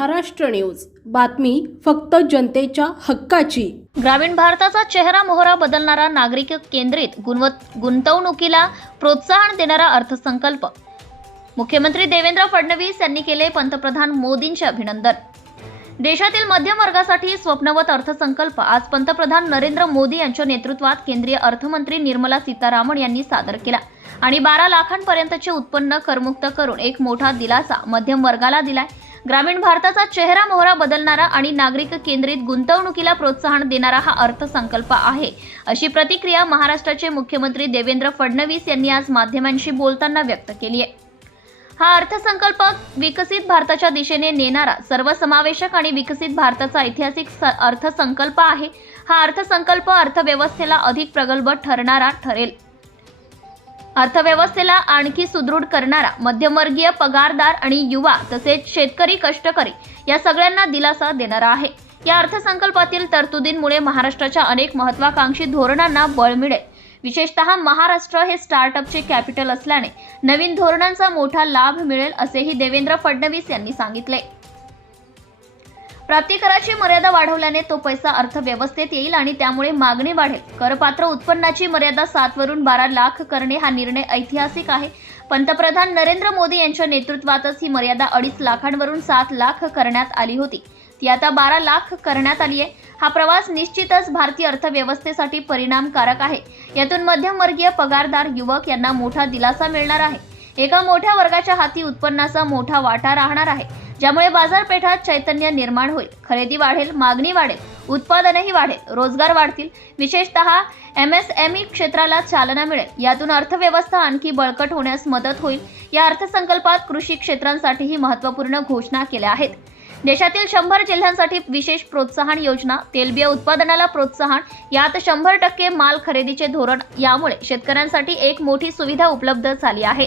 Maharashtra news. बातमी फक्त जनतेच्या हक्काची. ग्रामीण भारताचा चेहरा मोहरा बदलणारा नागरिक केंद्रित गुणवत गुंतवणुकीला प्रोत्साहन देणारा अर्थसंकल्प. मुख्यमंत्री देवेंद्र फडणवीस यांनी केले पंतप्रधान मोदींचे अभिनंदन. देशातील मध्यम वर्गासाठी स्वप्नवत अर्थसंकल्प. आज पंतप्रधान नरेंद्र मोदी यांच्या नेतृत्वात केंद्रीय अर्थमंत्री निर्मला सीतारामन यांनी सादर केला. आणि बारा लाखांपर्यंतचे उत्पन्न करमुक्त करून एक मोठा दिलासा मध्यम वर्गाला दिलाय. ग्रामीण भारताचा चेहरा मोहरा बदलणारा आणि नागरिक केंद्रित गुंतवणुकीला प्रोत्साहन देणारा हा अर्थसंकल्प आहे. अशी प्रतिक्रिया महाराष्ट्राचे मुख्यमंत्री देवेंद्र फडणवीस यांनी आज माध्यमांशी बोलताना व्यक्त केली आहे. हा अर्थसंकल्प विकसित भारताच्या दिशेने नेणारा सर्वसमावेशक आणि विकसित भारताचा ऐतिहासिक स- अर्थसंकल्प आहे. हा अर्थसंकल्प अर्थव्यवस्थेला अधिक प्रगल्भ ठरणारा ठरेल. अर्थव्यवस्थेला आणखी सुदृढ करणारा मध्यमवर्गीय पगारदार आणि युवा तसेच शेतकरी कष्टकरी या सगळ्यांना दिलासा देणारा आहे. या अर्थसंकल्पातील तरतुदींमुळे महाराष्ट्राच्या अनेक महत्वाकांक्षी धोरणांना बळ मिळेल. विशेषतः महाराष्ट्र हे स्टार्टअपचे कॅपिटल असल्याने नवीन धोरणांचा मोठा लाभ मिळेल असेही देवेंद्र फडणवीस यांनी सांगितले. प्राप्तिकराची मर्यादा वाढवल्याने तो पैसा अर्थव्यवस्थेत येईल आणि त्यामुळे मागणी वाढेल. करपात्र उत्पन्नाची मर्यादा सातवरून बारा लाख करणे हा निर्णय ऐतिहासिक आहे. पंतप्रधान नरेंद्र मोदी यांच्या नेतृत्वातच ही मर्यादा अडीच लाखांवरून सात लाख करण्यात आली होती. ती आता बारा लाख करण्यात आली आहे. हा प्रवास निश्चितच भारतीय अर्थव्यवस्थेसाठी परिणामकारक आहे. यातून मध्यमवर्गीय पगारदार युवक यांना मोठा दिलासा मिळणार आहे. एका मोठ्या वर्गाच्या हाती उत्पन्नाचा मोठा वाटा राहणार आहे ज्यामुळे बाजारपेठात चैतन्य निर्माण होईल. खरेदी वाढेल मागणी वाढेल उत्पादनही वाढेल रोजगार वाढतील. विशेषतः एम एस एम ई क्षेत्राला चालना मिळेल. यातून अर्थव्यवस्था आणखी बळकट होण्यास मदत होईल. या अर्थसंकल्पात कृषी क्षेत्रांसाठीही महत्त्वपूर्ण घोषणा केल्या आहेत. देशातील शंभर जिल्ह्यांसाठी विशेष प्रोत्साहन योजना तेलबिया उत्पादनाला प्रोत्साहन यात शंभर टक्के माल खरेदीचे धोरण यामुळे शेतकऱ्यांसाठी एक मोठी सुविधा उपलब्ध झाली आहे.